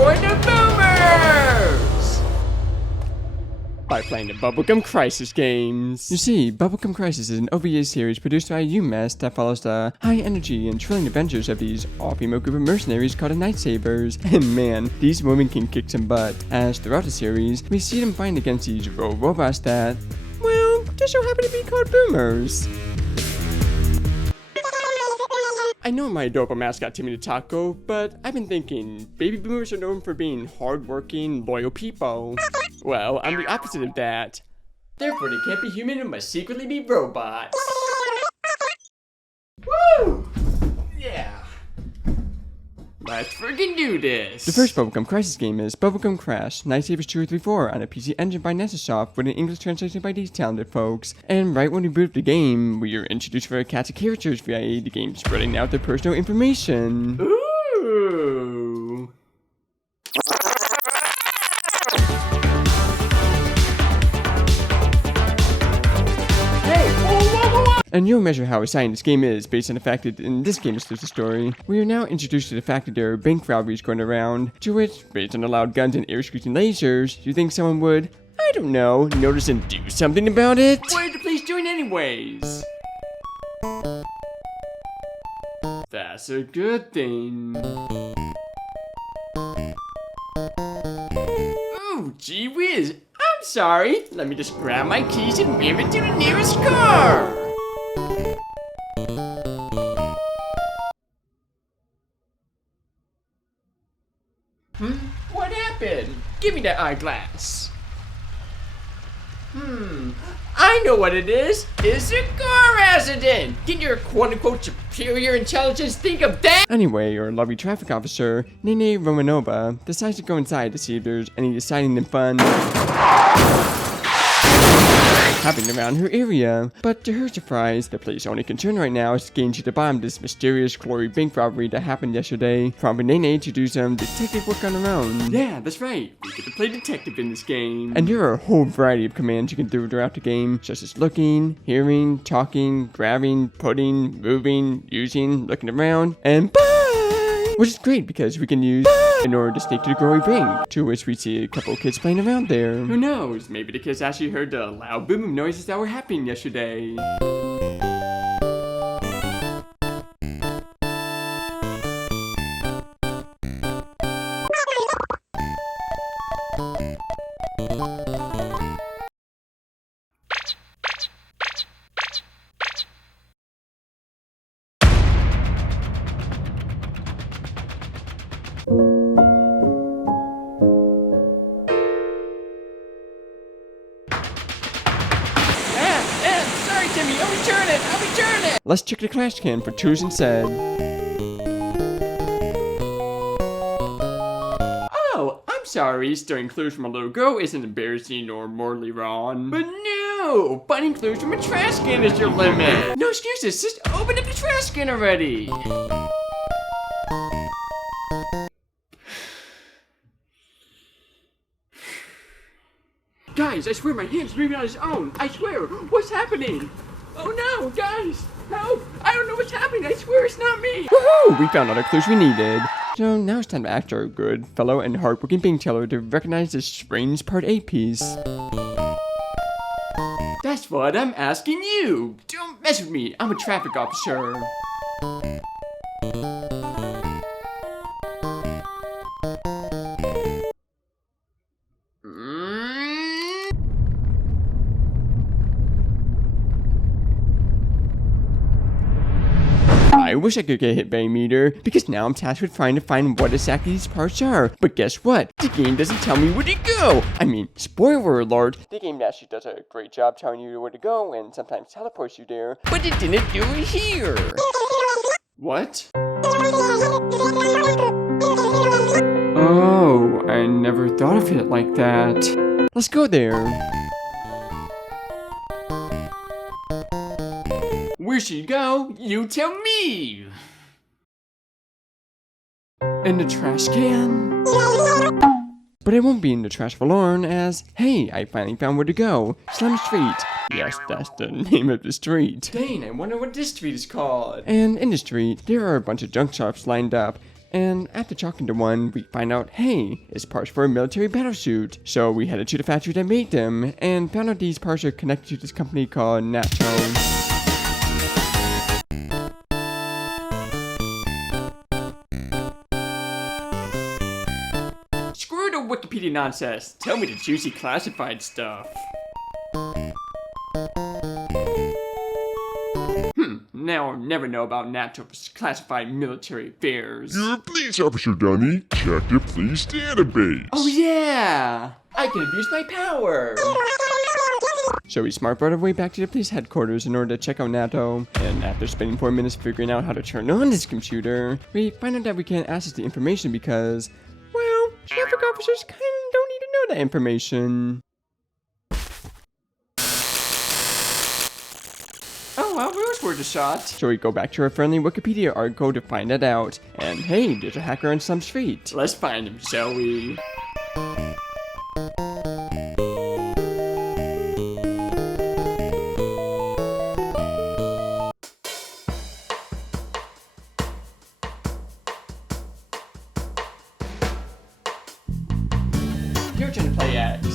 destroy the boomers! By playing the Bubblegum Crisis games. You see, Bubblegum Crisis is an OVA series produced by UMass that follows the high-energy and thrilling adventures of these all-female group of mercenaries called the Sabers. And man, these women can kick some butt, as throughout the series, we see them fighting against these robots that, well, just so happen to be called boomers. I know my adorable mascot Timmy the Taco, but I've been thinking, baby boomers are known for being hard-working, loyal people. Well, I'm the opposite of that. Therefore, they can't be human and must secretly be robots. Woo! Yeah. Let's friggin' do this! The first Bubblegum Crisis game is Bubblegum Crash, Night Sabers 2 or 3 4 on a PC engine by Nesasoft with an English translation by these talented folks. And right when we boot up the game, we are introduced for a cast of characters via the game spreading out their personal information. Ooh! And you'll measure how exciting this game is based on the fact that in this game is just a story. We are now introduced to the fact that there are bank robberies going around, to which, based on the loud guns and air-shooting lasers, you think someone would, I don't know, notice and do something about it? What are the police doing anyways? That's a good thing. Ooh, gee whiz. I'm sorry. Let me just grab my keys and ram it to the nearest car. What happened? Give me that eyeglass. I know what it is. It's a car accident. Can your quote-unquote superior intelligence think of that? Anyway, our lovely traffic officer, Nene Romanova, decides to go inside to see if there's any exciting and fun happening around her area. But to her surprise, the police's only concern right now is getting to the bottom of this mysterious glory bank robbery that happened yesterday, prompting Nene to do some detective work on her own. Yeah, that's right. We get to play detective in this game. And there are a whole variety of commands you can do throughout the game, such as looking, hearing, talking, grabbing, putting, moving, using, looking around, and bye! Which is great because we can use in order to sneak to the glory bank, to which we see a couple of kids playing around there. Who knows? Maybe the kids actually heard the loud boom noises that were happening yesterday. Sorry, Timmy, I'll return it! Let's check the trash can for twos instead. Oh, I'm sorry, stealing clues from a little girl isn't embarrassing or morally wrong. But no! Finding clues from a trash can is your limit! No excuses, just open up the trash can already! Guys, I swear my hand's moving on its own. I swear. What's happening? Oh no, guys. Help. I don't know what's happening. I swear it's not me. Woohoo! We found all the clues we needed. So now it's time to ask our good fellow and hardworking bank teller to recognize this strange Part 8 piece. That's what I'm asking you. Don't mess with me. I'm a traffic officer. I wish I could get hit by a meter, because now I'm tasked with trying to find what exactly these parts are. But guess what? The game doesn't tell me where to go! I mean, spoiler alert, the game actually does a great job telling you where to go and sometimes teleports you there, but it didn't do it here! What? Oh, I never thought of it like that. Let's go there. Where should you go? You tell me! In the trash can? But it won't be in the trash for long as, hey, I finally found where to go. Slum Street. Yes, that's the name of the street. Dang, I wonder what this street is called. And in the street, there are a bunch of junk shops lined up. And after talking to one, we find out, hey, it's parts for a military battlesuit. So we headed to the factory that made them, and found out these parts are connected to this company called NATO. Screw the Wikipedia nonsense. Tell me the juicy classified stuff. Now I'll never know about NATO's classified military affairs. You're a police officer, Dunny. Check the police database. Oh yeah! I can abuse my power! So we smart brought our way back to the police headquarters in order to check out NATO, and after spending 4 minutes figuring out how to turn on this computer, we find out that we can't access the information because, well, traffic officers kinda don't need to know that information. Oh, well, those were the shots. So we go back to our friendly Wikipedia article to find that out. And hey, there's a hacker on some street. Let's find him, shall we? Your turn to play X.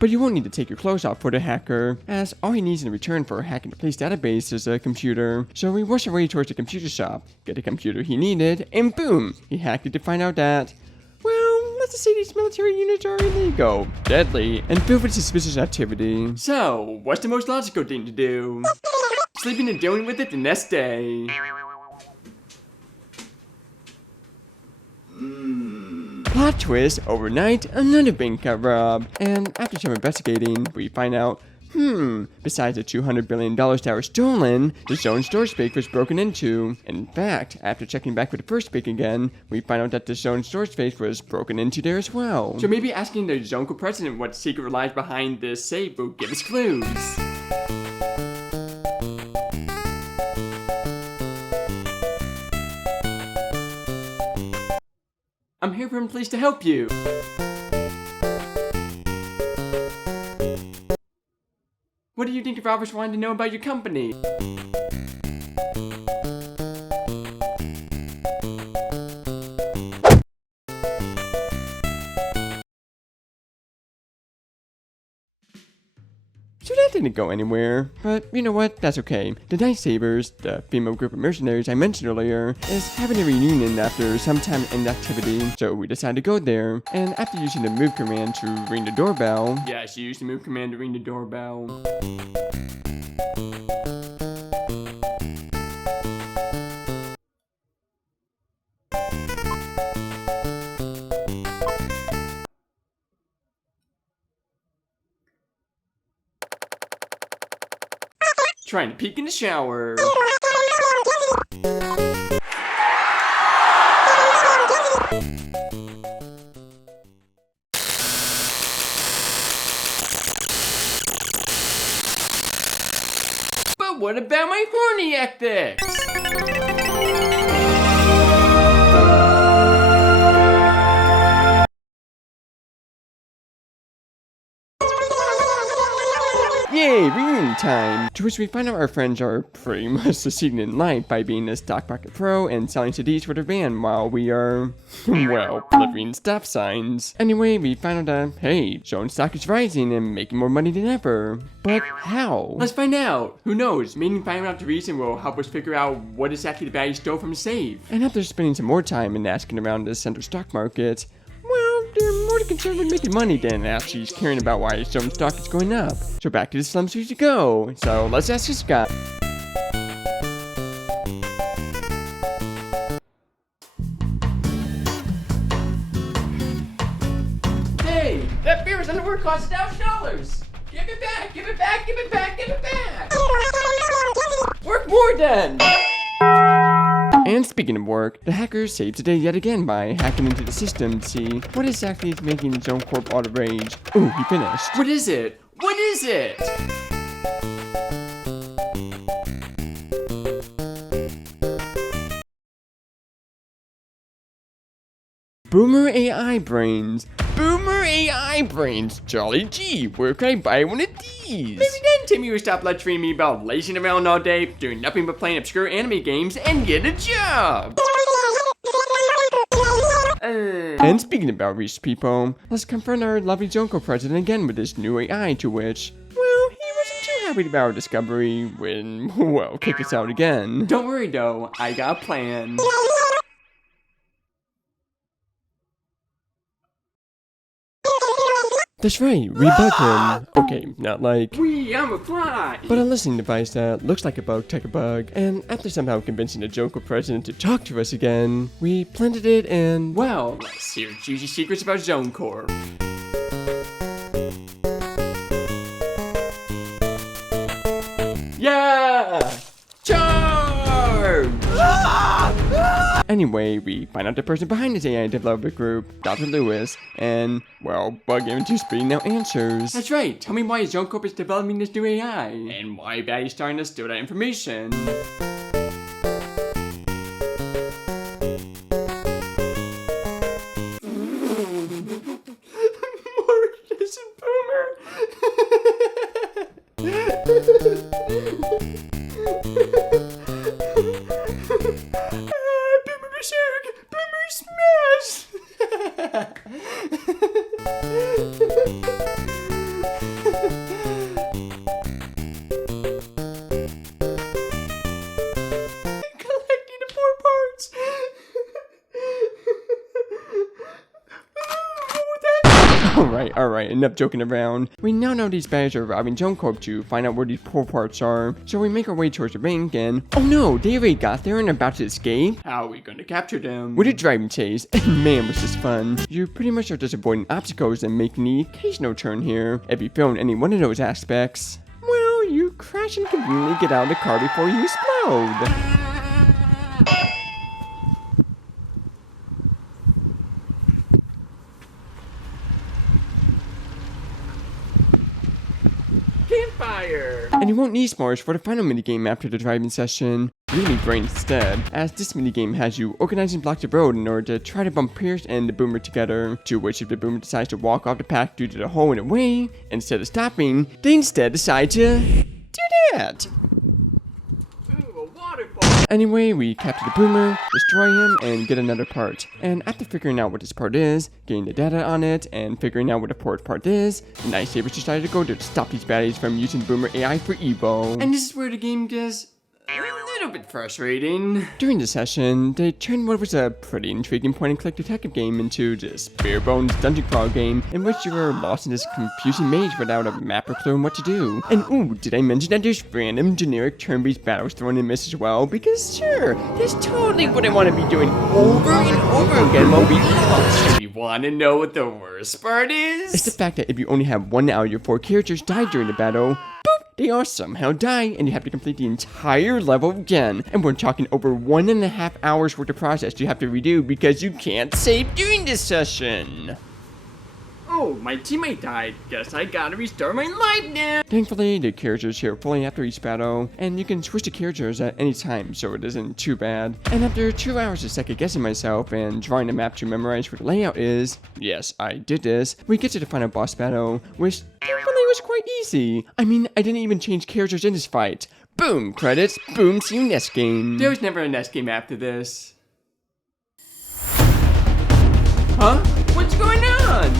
But you won't need to take your clothes off for the hacker, as all he needs in return for hacking the police database is a computer. So we rushed our way towards the computer shop, get the computer he needed, and boom! He hacked it to find out that, well, let's just say these military units are illegal, deadly, and filled with suspicious activity. So, what's the most logical thing to do? Sleeping and dealing with it the next day. Plot twist, overnight, another bank got robbed. And after some investigating, we find out, besides the $200 billion that were stolen, the zone storage space was broken into. In fact, after checking back with the first bank again, we find out that the zone storage space was broken into there as well. So maybe asking the zone co-president what secret lies behind this safe will give us clues. I'm here from police to help you. What do you think the robbers wanted to know about your company? So that didn't go anywhere, but you know what, that's okay. The Night Sabers, the female group of mercenaries I mentioned earlier, is having a reunion after some time in activity, so we decided to go there, and after using the move command to ring the doorbell, yeah, she used the move command to ring the doorbell. Trying to peek in the shower. But what about my horny ethics? Yay, reunion time! To which we find out our friends are pretty much succeeding in life by being a stock market pro and selling CDs for their van while we are, well, delivering stop signs. Anyway, we find out that, hey, Jones stock is rising and making more money than ever. But how? Let's find out! Who knows, maybe finding out the reason will help us figure out what exactly the bag stole from the safe. And after spending some more time and asking around the central stock market, well, they're more concerned with making money than actually caring about why some stock is going up. So back to the slums we should go. So let's ask this guy. Hey, that beer's underwear costs $1,000. Give it back, give it back, give it back, give it back. Work more then. And speaking of work, the hackers saved the day yet again by hacking into the system to see what exactly is making Zone Corp all the rage. Ooh, he finished. What is it? What is it? Boomer AI Brains. Boomer AI Brains. Jolly gee, where can I buy one of these? Maybe then then Timmy would stop lecturing me about lazing around all day, doing nothing but playing obscure anime games, and get a job. And speaking about rich people, let's confront our lovely Junko president again with this new AI to which, well, he wasn't too happy about our discovery when, well, kicked us out again. Don't worry though, I got a plan. That's right, we bug him. Okay, not like I'm a fly, but a listening device that looks like a bug, tech a bug. And after somehow convincing the Junko president to talk to us again, we planted it and, well, let's hear juicy secrets about Zone Corp. Yeah! Charge! Anyway, we find out the person behind this AI developer group, Dr. Lewis, and, well, bug him into spitting out answers. That's right, tell me why Zone Corp is developing this new AI, and why Batty's starting to steal that information. Mortis and Boomer! Boomer smash! Collecting the 4 parts. Alright, enough joking around. We now know these baddies are robbing Zone Corp to find out where these poor parts are. So we make our way towards the bank and, oh no, they already got there and are about to escape? How are we gonna capture them? With a driving chase, and man was this fun. You pretty much are just avoiding obstacles and making the occasional turn here. If you fail in any one of those aspects, well, you crash and conveniently get out of the car before you explode. Campfire! And you won't need s'mores for the final minigame after the driving session. You need brain instead, as this minigame has you organizing blocks of road in order to try to bump Pierce and the Boomer together, to which if the Boomer decides to walk off the path due to the hole in the way, instead of stopping, they instead decide to do that. Anyway, we capture the Boomer, destroy him, and get another part. And after figuring out what this part is, getting the data on it, and figuring out what the fourth part is, the Night Sabers decided to go to stop these baddies from using Boomer AI for Evo. And this is where the game gets a little bit frustrating. During the session, they turned what was a pretty intriguing point-and-click detective game into this bare-bones dungeon crawl game in which you were lost in this confusing maze without a map or clue on what to do. And ooh, did I mention that there's random generic turn-based battles thrown in this as well? Because sure, that's totally what I want to be doing over and over again while we lost. You want to know what the worst part is? It's the fact that if you only have 1 out of your 4 characters die during the battle, they all somehow die, and you have to complete the entire level again. And we're talking over 1.5 hours worth of process you have to redo because you can't save during this session. Oh, my teammate died. Guess I gotta restart my life now. Thankfully, the characters heal fully after each battle, and you can switch the characters at any time, so it isn't too bad. And after 2 hours of second guessing myself and drawing a map to memorize where the layout is, yes, I did this, we get to the final boss battle, which thankfully was quite easy. I mean, I didn't even change characters in this fight. Boom, credits, boom, see you next game. There was never a next game after this. Huh? What's going on?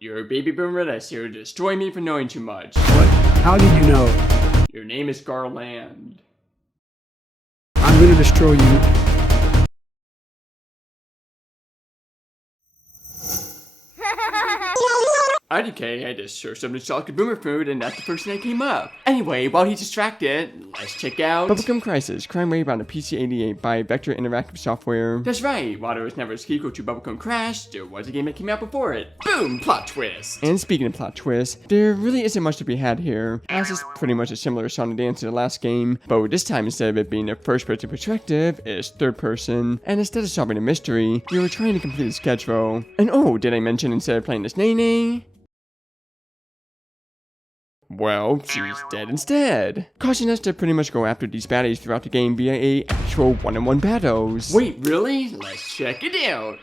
You're a baby boomer that's here to destroy me for knowing too much. What? How did you know? Your name is Garland. I'm gonna destroy you. IDK had to search some nostalgic boomer food, and that's the first thing that came up. Anyway, while he's distracted, let's check out Bubblegum Crisis, crime wave on the PC-88 by Vector Interactive Software. That's right, while there was never a sequel to Bubblegum Crash, there was a game that came out before it. Boom! Plot twist! And speaking of plot twists, there really isn't much to be had here, as it's pretty much a similar song and dance to the last game, but this time instead of it being a first-person perspective, it's third-person, and instead of solving a mystery, you were trying to complete a schedule. And oh, did I mention instead of playing as Nene? Well, she's dead instead, causing us to pretty much go after these baddies throughout the game via a actual one-on-one battles. Wait, really? Let's check it out.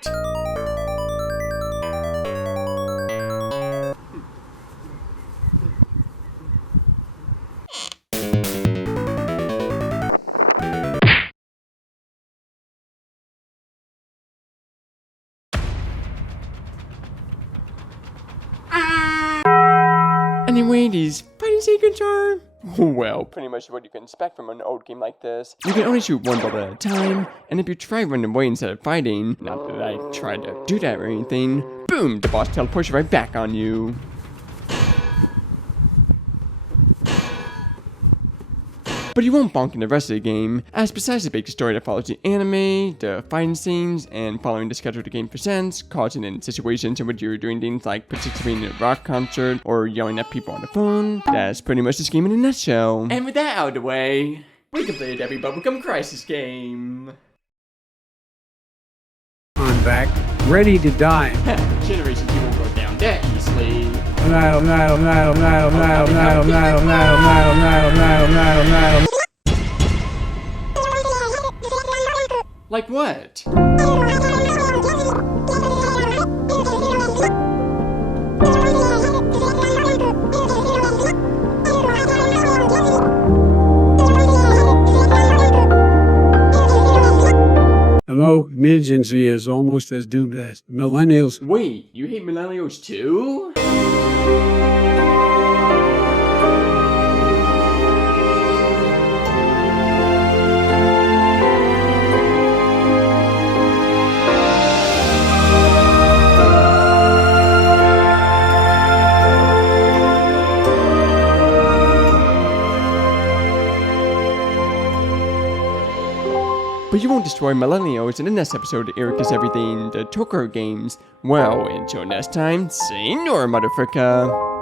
Anyway, these fighting sequences are, well, pretty much what you can expect from an old game like this. You can only shoot one bullet at a time, and if you try running away instead of fighting, not that I tried to do that or anything, boom, the boss teleports right back on you. But you won't bonk in the rest of the game, as besides the big story that follows the anime, the fighting scenes, and following the schedule the game presents, causing in situations in which you're doing things like participating in a rock concert or yelling at people on the phone, that's pretty much this game in a nutshell. And with that out of the way, we completed every Bubblegum Crisis game. I'm back, ready to die. Generation 2 won't go down that easily. Like what? Hello, Gen Z is almost as doomed as millennials. Wait, you hate millennials too? But you won't destroy millennials in the next episode of Eric Does Everything, the Tokyo games. Well, until next time, say no, motherfucker.